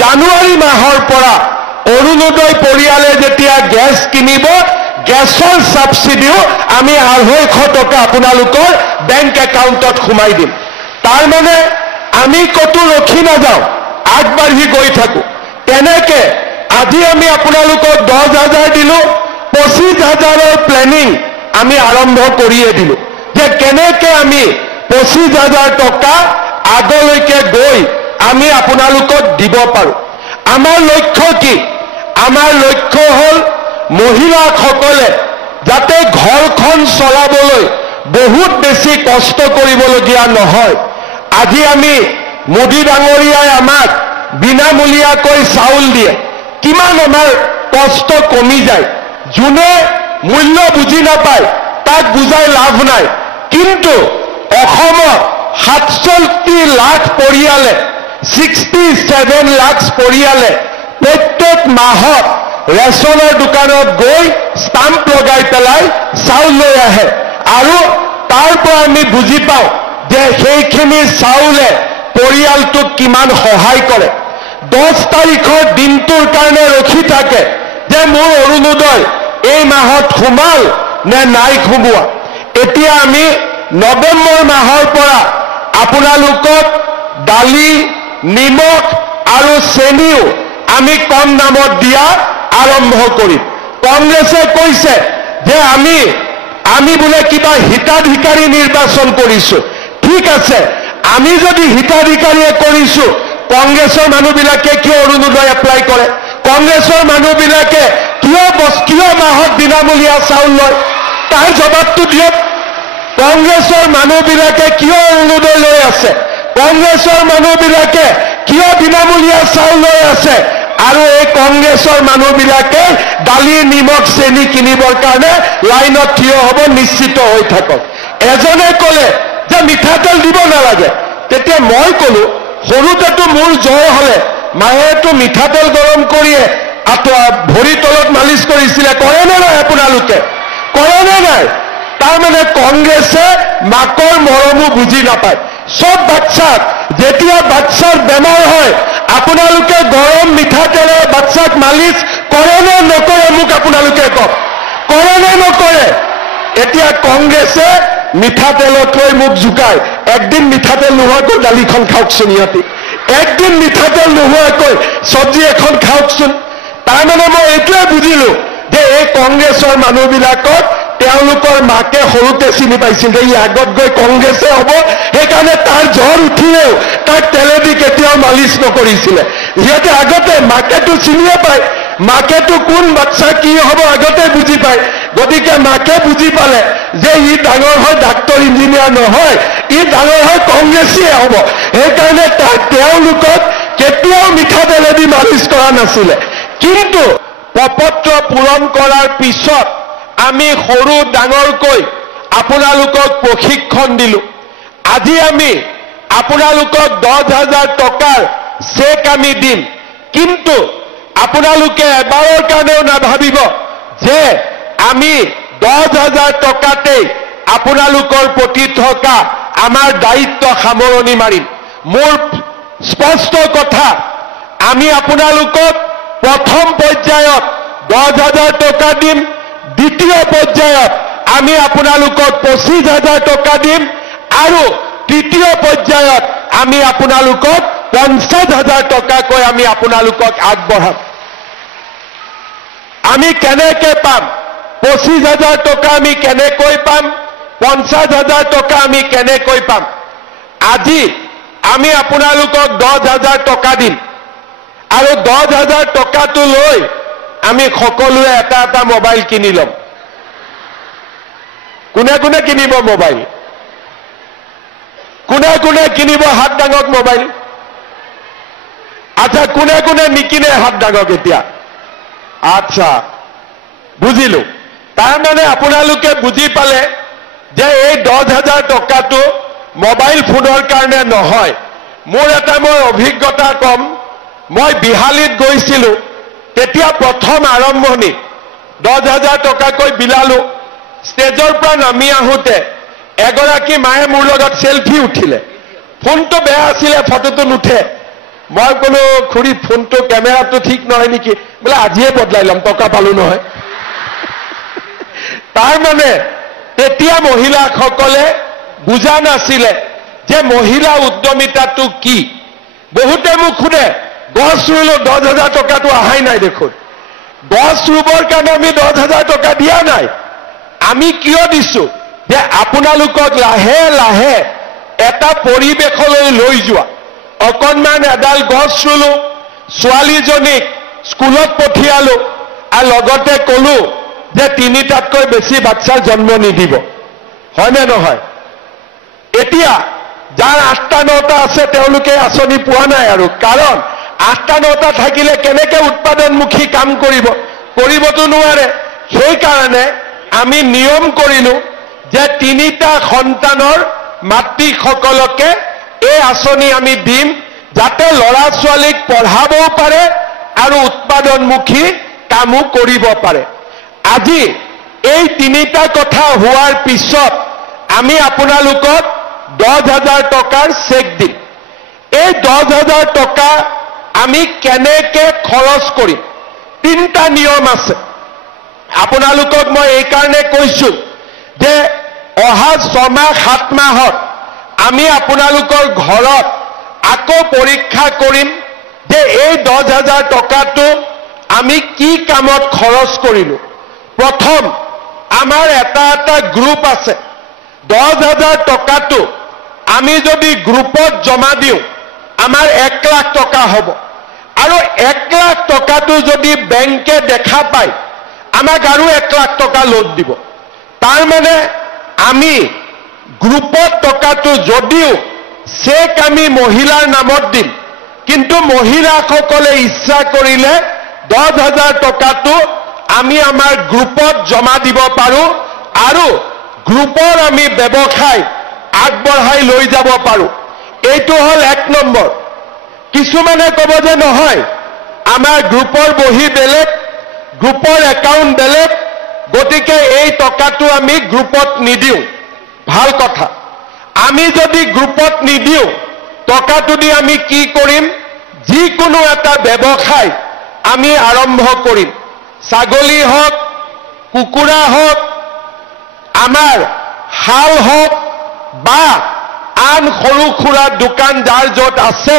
জানুৱাৰী মাহৰ পৰা অৰুণোদয় পৰিয়ালে যেতিয়া গেছ কিনিব গেছৰ সাবসিডিও আমি 250 টকা আপোনালোকৰ বেংক একাউণ্টত সোমাই দিম তাৰ মানে আমি কত ৰখি নাযাও আগবাঢ়ি গৈ থাকো তেনেকে আজি আমি আপোনালোকক 10,000 দিলো 25,000ৰ প্ল্যানিং আমি আৰম্ভ কৰিয়ে দিলো যে কেনেকে আমি 25,000 টকা আগলৈকে গৈ আমি আপোনালোকক দিব পাৰো আমাৰ লক্ষ্য কি আমাৰ লক্ষ্য হল মহিলাসকলে যাতে ঘৰখন চলাবলৈ বহুত বেছি কষ্ট কৰিবলগীয়া নহয় আজি আমি মোদী ডাঙৰীয়াই আমাক বিনামূলীয়াকৈ চাউল দিয়ে কিমান আমাৰ কষ্ট কমি যায় যোনে মূল্য বুজি নাপায় তাক বুজাই লাভ নাই কিন্তু অসমত 67 লাখ পৰিয়ালে 67 লাখ পৰিয়ালে প্ৰত্যেক মাহত ৰেশনৰ দোকানত গৈ ষ্টাম্প লগাই পেলাই চাউল লৈ আহে আৰু তাৰ পৰা আমি বুজি পাওঁ যে সেইখিনি চাউলে পৰিয়ালটোক কিমান সহায় কৰে 10 তাৰিখৰ দিনটোৰ কাৰণে ৰখি থাকে যে মোৰ অৰুণোদয় এই মাহত সোমাল নে নাই সোমোৱা এতিয়া আমি নৱেম্বৰ মাহৰ পৰা আপোনালোকক দালি নিমখ আৰু চেনিও আমি কম দামত দিয়া আৰম্ভ কৰিম কংগ্ৰেছে কৈছে যে আমি বোলে কিবা হিতাধিকাৰী নিৰ্বাচন কৰিছো ঠিক আছে আমি যদি হিতাধিকাৰীয়ে কৰিছো কংগ্ৰেছৰ মানুহবিলাকে কিয় অৰুণোদয় এপ্লাই কৰে কংগ্ৰেছৰ মানুহবিলাকে কিয় মাহত বিনামূলীয়া চাউল লয় তাৰ জবাবটো দিয়ক কংগ্ৰেছৰ মানুহবিলাকে কিয় অৰুণোদয় লৈ আছে কংগ্ৰেছৰ মানুহবিলাকে কিয় বিনামূলীয়া চাউল লৈ আছে আৰু এই কংগ্ৰেছৰ মানুহবিলাকে দালি নিমখ চেনি কিনিবৰ কাৰণে লাইনত থিয় হ'ব নিশ্চিত হৈ থাকক এজনে ক'লে যে মিঠাতেল দিব নালাগে তেতিয়া মই ক'লো সৰুতেতো মোৰ জ্বৰ হলে মায়েতো মিঠাতেল গৰম কৰিয়ে ভৰি তলত মালিচ কৰিছিলে কৰে নে নাই আপোনালোকে কৰে নে নাই তাৰ মানে কংগ্ৰেছে মাকৰ মৰমো বুজি নাপায় সব বাচ্চাক যেতিয়া বাচ্চাৰ বেমাৰ হয় আপোনালোকে গৰম মিঠাতেলে বাচ্চাক মালিচ কৰে নে নকৰে মোক আপোনালোকে কওক কৰে নে নকৰে এতিয়া কংগ্ৰেছে মিঠাতেলতকৈ মোক জুকায় একদিন মিঠাতেল নোহোৱাকৈ দালিখন খাওকচোন ইহঁতি একদিন মিঠাতেল নোহোৱাকৈ চব্জি এখন খাওকচোন তাৰমানে মই এইটোৱে বুজিলো যে এই কংগ্ৰেছৰ মানুহবিলাকক তেওঁলোকৰ মাকে সৰুতে চিনি পাইছিল যে ই আগত গৈ কংগ্ৰেছে হ'ব সেইকাৰণে তাৰ জ্বৰ উঠিলেও তাক তেলেদি কেতিয়াও মালিচ নকৰিছিলে সিহঁতে আগতে মাকেতো চিনিয়ে পায় মাকেতো কোন বাচ্চা কি হ'ব আগতে বুজি পায় গতিকে মাকে বুজি পালে যে ই ডাঙৰ হয় ডাক্তৰ ইঞ্জিনিয়াৰ নহয় ই ডাঙৰ হয় কংগ্ৰেছীয়ে হ'ব সেইকাৰণে তেওঁলোকক কেতিয়াও মিঠাতেলেদি মালিচ কৰা নাছিলে কিন্তু প্ৰপত্ৰ পূৰণ কৰাৰ পিছত আমি সৰু ডাঙৰকৈ আপোনালোকক প্ৰশিক্ষণ দিলো আজি আমি আপোনালোকক 10,000 টকাৰ চেক আমি দিম কিন্তু আপোনালোকে এবাৰৰ কাৰণেও নাভাবিব যে আমি 10,000 টকাতে আপোনালোকৰ প্ৰতি থকা আমাৰ দায়িত্ব সামৰণি মাৰিম মোৰ স্পষ্ট কথা আমি আপোনালোকক প্ৰথম পৰ্যায়ত 10,000 টকা দিম দ্বিতীয় পৰ্যায়ত আমি আপোনালোকক 25,000 টকা দিম আৰু তৃতীয় পৰ্যায়ত আমি আপোনালোকক 50,000 টকাকৈ আমি আপোনালোকক আগবঢ়াম আমি কেনেকৈ পাম 25,000 টকা আমি কেনেকৈ পাম 50,000 টকা আমি কেনেকৈ পাম আজি আমি আপোনালোকক 10,000 টকা দিম আৰু 10,000 টকাটো লৈ আমি সকলোৱে এটা মোবাইল কিনি লম কোনে কোনে কিনিব মোবাইল কোনে কোনে কিনিব হাত ডাঙক মোবাইল আচ্ছা কোনে কোনে নিকিনে হাত ডাঙক এতিয়া আচ্ছা বুজিলো তাৰ মানে আপোনালোকে বুজি পালে যে এই 10,000 টকাটো মোবাইল ফোনৰ কাৰণে নহয় মোৰ এটা মই অভিজ্ঞতা কম মই বিহালীত গৈছিলো তেতিয়া প্ৰথম আৰম্ভণি 10,000 টকাকৈ বিলালো ষ্টেজৰ পৰা নামি আহোতে এগৰাকী মায়ে মোৰ লগত সেলফি উঠিলে ফোনটো বেয়া আছিলে ফটোটো নুঠে মই ক'লো খুৰী ফোনটো কেমেৰাটো ঠিক নহয় নেকি বোলে আজিয়ে বদলাই ল'ম টকা পালো নহয় তাৰ মানে তেতিয়া মহিলাসকলে বুজা নাছিলে যে মহিলা উদ্যমিতাটো কি বহুতে মোক সোধে গছ ৰুলো 10,000 টকাটো আহাই নাই দেখোন গছ ৰুবৰ কাৰণে আমি 10,000 টকা দিয়া নাই আমি কিয় দিছো যে আপোনালোকক লাহে লাহে এটা পৰিৱেশলৈ লৈ যোৱা অকণমান এডাল গছ ৰুলো ছোৱালীজনীক স্কুলত পঠিয়ালো আৰু লগতে ক'লো যে 3টাতকৈ বেছি বাচ্চাৰ জন্ম নিদিব হয়নে নহয় এতিয়া যাৰ 8টা 9টা আছে তেওঁলোকে আঁচনি পোৱা নাই আৰু কাৰণ 8টা 9টা থাকিলে কেনেকৈ উৎপাদনমুখী কাম কৰিবতো নোৱাৰে সেইকাৰণে আমি নিয়ম কৰিলো যে 3টা সন্তানৰ মাতৃসকলকে এই আঁচনি আমি দিম যাতে ল'ৰা ছোৱালীক পঢ়াবও পাৰে আৰু উৎপাদনমুখী কামো কৰিব পাৰে আজি এই 3টা কথা হোৱাৰ পিছত আমি আপোনালোকক 10,000 টকাৰ চেক দিম এই 10,000 টকা আমি কেনেকৈ খৰচ কৰিম 3টা নিয়ম আছে আপোনালোকক মই এই কাৰণে কৈছো যে অহা 6 মাহ 7 মাহত আমি আপোনালোকৰ ঘৰত আকৌ পৰীক্ষা কৰিম যে এই 10,000 টকাটো আমি কি কামত খৰচ কৰিলো প্ৰথম আমাৰ এটা গ্ৰুপ আছে 10,000 টকাটো আমি যদি গ্ৰুপত জমা দিওঁ আমাৰ 1 লাখ টকা হ'ব আৰু 1 লাখ টকাটো যদি বেংকে দেখা পায় আমাক আৰু 1 লাখ টকা লোন দিব তাৰ মানে আমি গ্ৰুপত টকাটো যদিও চেক আমি মহিলাৰ নামত দিম কিন্তু মহিলাসকলে ইচ্ছা কৰিলে 10,000 টকাটো আমি আমাৰ গ্ৰুপত জমা দিব পাৰো আৰু গ্ৰুপৰ আমি ব্যৱসায় আগবঢ়াই লৈ যাব পাৰো এইটো হল 1 নম্বৰ কিছুমানে ক'ব যে নহয় আমাৰ গ্ৰুপৰ বহি বেলেগ গ্ৰুপৰ একাউণ্ট বেলেগ গতিকে এই টকাটো আমি গ্ৰুপত নিদিও ভাল কথা আমি যদি গ্ৰুপত নিদিও টকাটো দি আমি কি কৰিম যিকোনো এটা ব্যৱসায় আমি আৰম্ভ কৰিম ছাগলী হওক কুকুৰা হওক আমাৰ হাল হওক বা আন সৰু খুৰা দোকান যাৰ য'ত আছে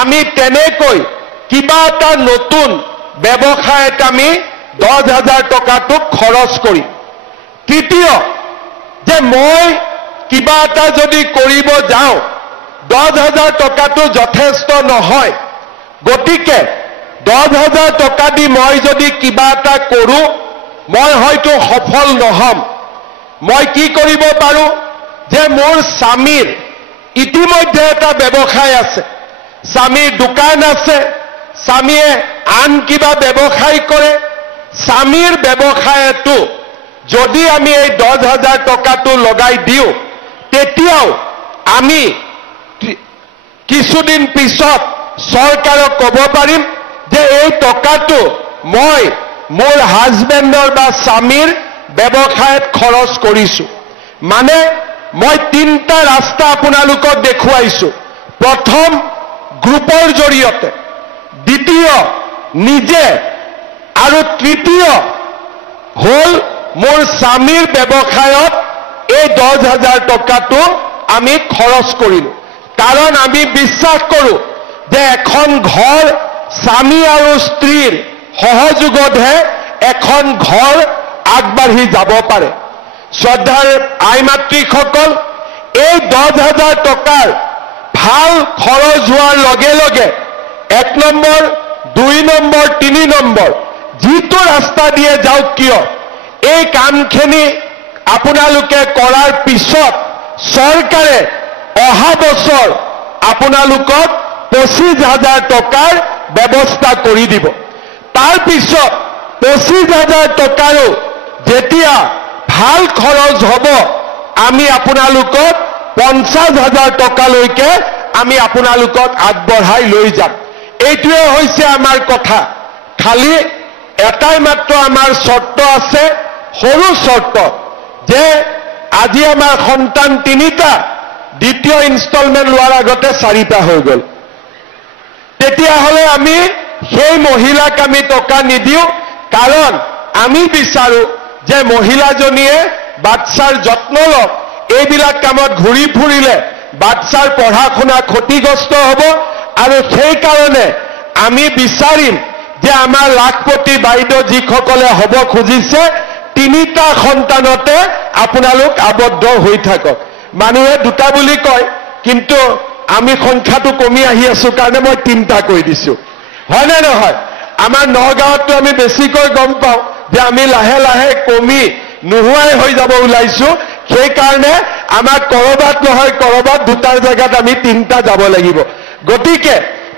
আমি তেনেকৈ কিবা এটা নতুন ব্যৱসায়ত আমি 10,000 টকাটো খৰচ কৰিম তৃতীয় যে মই কিবা এটা যদি কৰিব যাওঁ 10,000 টকাটো যথেষ্ট নহয় গতিকে 10,000 টকা দি মই যদি কিবা এটা কৰোঁ মই হয়তো সফল নহম মই কি কৰিব পাৰো যে মোৰ স্বামীৰ ইতিমধ্যে এটা ব্যৱসায় আছে স্বামীৰ দোকান আছে স্বামীয়ে আন কিবা ব্যৱসায় কৰে স্বামীৰ ব্যৱসায়টো যদি আমি এই 10,000 টকাটো লগাই দিওঁ তেতিয়াও আমি কিছুদিন পিছত চৰকাৰক ক'ব পাৰিম যে এই টকাটো মই মোৰ হাজবেণ্ডৰ বা স্বামীৰ ব্যৱসায়ত খৰচ কৰিছো মানে মই 3টা ৰাস্তা আপোনালোকক দেখুৱাইছো প্ৰথম গ্ৰুপৰ জৰিয়তে দ্বিতীয় নিজে আৰু তৃতীয় হল মোৰ স্বামীৰ ব্যৱসায়ত এই 10,000 টকাটো আমি খৰচ কৰিলো কাৰণ আমি বিশ্বাস কৰো যে এখন ঘৰ স্বামী আৰু স্ত্ৰীৰ সহযোগতহে এখন ঘৰ আগবাঢ়ি যাব পাৰে শ্ৰদ্ধাৰ আই মাতৃসকল এই 10,000 টকাৰ ভাল খৰচ হোৱাৰ লগে লগে 1 নম্বৰ 2 নম্বৰ 3 নম্বৰ যিটো ৰাস্তা দিয়ে যাওক কিয় এই কামখিনি আপোনালোকে কৰাৰ পিছত চৰকাৰে অহা বছৰ আপোনালোকক 25,000 টকাৰ ব্যৱস্থা কৰি দিব তাৰ পিছত 25,000 টকাৰো যেতিয়া ভাল খৰচ হ'ব আমি আপোনালোকক 50,000 টকালৈকে আমি আপোনালোকক আগবঢ়াই লৈ যাম এইটোৱে হৈছে আমাৰ কথা খালি এটাই মাত্ৰ আমাৰ চৰ্ত আছে সৰু চৰ্ত যে আজি আমাৰ সন্তান 3টা দ্বিতীয় ইনষ্টলমেন্ট লোৱাৰ আগতে 4টা হৈ গ'ল তেতিয়াহ'লে আমি সেই মহিলাক আমি টকা নিদিওঁ, কাৰণ আমি বিচাৰো যে মহিলাজনীয়ে বাচ্চাৰ যত্ন লওক। এইবিলাক কামত ঘূৰি ফুৰিলে বাচ্চাৰ পঢ়া শুনা ক্ষতিগ্ৰস্ত হ'ব, আৰু সেইকাৰণে আমি বিচাৰিম যে আমাৰ লাখপতি বাইদেউ যিসকলে হ'ব খুজিছে 3টা সন্তানতে আপোনালোক আবদ্ধ হৈ থাকক। মানুহে 2টা বুলি কয়, কিন্তু আমি সংখ্যাটো কমি আহি আছো কাৰণে মই 3টা কৈ দিছো, হয়নে নহয়? আমাৰ নগাঁৱততো আমি বেছিকৈ গম পাওঁ যে আমি লাহে লাহে কমি নোহোৱাই হৈ যাব ওলাইছো। সেইকাৰণে আমাক কৰবাত নহয় কৰবাত 2টাৰ জেগাত আমি 3টা যাব লাগিব। গতিকে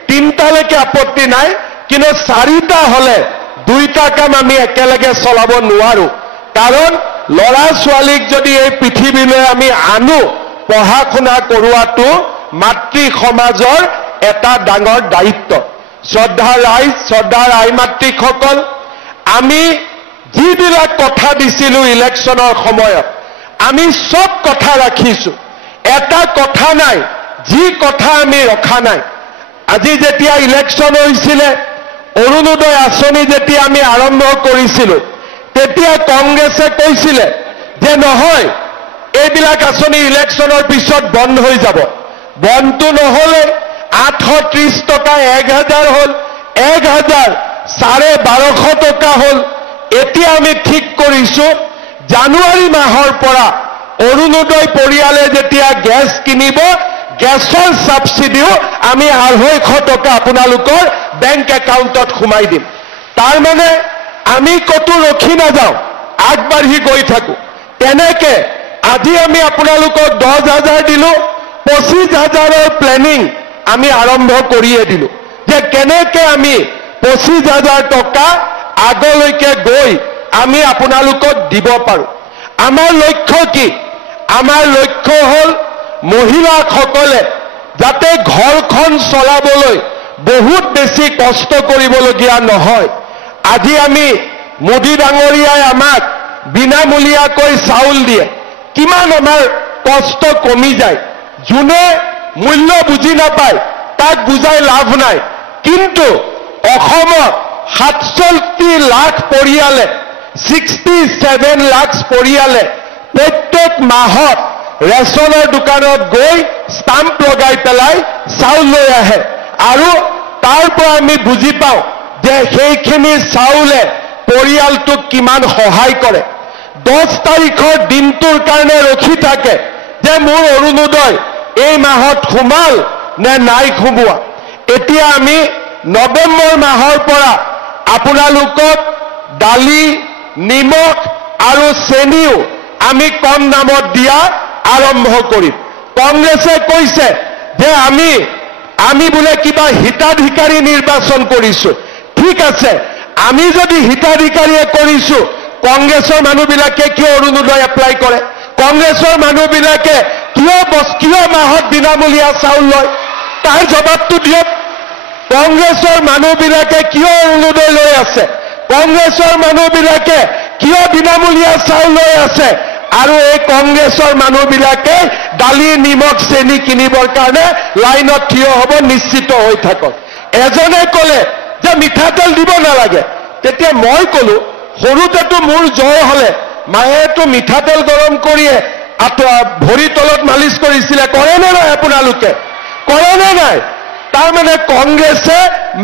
3টালৈকে আপত্তি নাই, কিন্তু 4টা হলে 2টা কাম আমি একেলগে চলাব নোৱাৰো। কাৰণ ল'ৰা ছোৱালীক যদি এই পৃথিৱীলৈ আমি আনো, পঢ়া শুনা কৰোৱাটো মাতৃ সমাজৰ এটা ডাঙৰ দায়িত্ব। শ্ৰদ্ধাৰ আই মাতৃসকল, আমি যিবিলাক কথা দিছিলো ইলেকশ্যনৰ সময়ত, আমি সব কথা ৰাখিছো। এটা কথা নাই যি কথা আমি ৰখা নাই। আজি যেতিয়া ইলেকশ্যন হৈছিলে, অৰুণোদয় আঁচনি যেতিয়া আমি আৰম্ভ কৰিছিলো, তেতিয়া কংগ্ৰেছে কৈছিলে যে নহয়, এইবিলাক আঁচনি ইলেকশ্যনৰ পিছত বন্ধ হৈ যাব। বন্ধটো নহলে 830 টকা 1000 হল, 1000 1250 টকা হল। এতিয়া আমি ঠিক কৰিছো জানুৱাৰী মাহৰ পৰা অৰুণোদয় পৰিয়ালে যেতিয়া গেছ কিনিব, গেছৰ সাবসিডিও আমি 250 টকা আপোনালোকৰ বেংক একাউণ্টত সোমাই দিম। তাৰ মানে আমি কতো ৰখি নাযাওঁ, আগবাঢ়ি গৈ থাকো। তেনেকে আজি আমি আপোনালোকক 10,000 দিলো, 25,000ৰ প্লেনিং আমি আৰম্ভ কৰিয়ে দিলো যে কেনেকে আমি 25,000 টকা আগলৈকে গৈ আমি আপোনালোকক দিব পাৰো। আমাৰ লক্ষ্য কি? আমাৰ লক্ষ্য হল মহিলাসকলে যাতে ঘৰখন চলাবলৈ বহুত বেছি কষ্ট কৰিবলগীয়া নহয়। আজি আমি মোদী ডাঙৰীয়াই আমাক বিনামূলীয়াকৈ চাউল দিয়ে, কিমান আমাৰ কষ্ট কমি যায়। যোনে মূল্য বুজি নাপায় তাক বুজাই লাভ নাই। কিন্তু অসমত 67 লাখ পৰিয়ালে, 67 লাখ পৰিয়ালে প্ৰত্যেক মাহত ৰেচনৰ দোকানত গৈ ষ্টাম্প লগাই পেলাই চাউল লৈ আহে, আৰু তাৰ পৰা আমি বুজি পাওঁ যে সেইখিনি চাউলে পৰিয়ালটোক কিমান সহায় কৰে। 10 তাৰিখৰ দিনটোৰ কাৰণে ৰখি থাকে যে মোৰ অৰুণোদয় এই মাহত সোমাল নে নাই সোমোৱা। এতিয়া আমি নৱেম্বৰ মাহৰ পৰা আপোনালোকক দালি, নিমখ আৰু চেনিও আমি কম দামত দিয়া আৰম্ভ কৰিম। কংগ্ৰেছে কৈছে যে আমি বোলে কিবা হিতাধিকাৰী নিৰ্বাচন কৰিছো। ঠিক আছে, আমি যদি হিতাধিকাৰীয়ে কৰিছো, কংগ্ৰেছৰ মানুহবিলাকে কিয় অৰুণোদয় এপ্লাই কৰে? কংগ্ৰেছৰ মানুহবিলাকে কিয় মাহত বিনামূলীয়া চাউল লয়? তাৰ জবাবটো দিয়ক। কংগ্ৰেছৰ মানুহবিলাকে কিয় অৰুণোদয় লৈ আছে? কংগ্ৰেছৰ মানুহবিলাকে কিয় বিনামূলীয়া চাউল লৈ আছে? আৰু এই কংগ্ৰেছৰ মানুহবিলাকে দালি, নিমখ, চেনি কিনিবৰ কাৰণে লাইনত থিয় হ'ব, নিশ্চিত হৈ থাকক। এজনে ক'লে যে মিঠাতেল দিব নালাগে। তেতিয়া মই ক'লো, সৰুতেতো মোৰ জ্বৰ হলে মায়েতো মিঠাতেল গৰম কৰিয়ে ভৰি তলত মালিচ কৰিছিলে। কৰে নে নাই? আপোনালোকে কৰে নে নাই? তাৰমানে কংগ্ৰেছে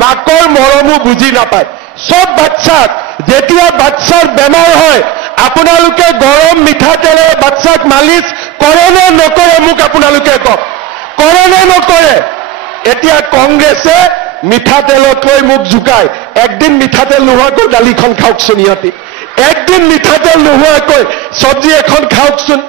মাকৰ মৰমো বুজি নাপায়। সব বাচ্চাক যেতিয়া বাচ্চাৰ বেমাৰ হয়, আপোনালোকে গৰম মিঠাতেলে বাচ্চাক মালিচ কৰে নে নকৰে? মোক আপোনালোকে কওক, কৰে নে নকৰে? এতিয়া কংগ্ৰেছে মিঠাতেলতকৈ মোক জোকায়। একদিন মিঠাতেল নোহোৱাকৈ দালিখন খাওকচোন, ইহঁতি একদিন মিঠাতেল নোহোৱাকৈ চব্জি এখন খাওকচোন।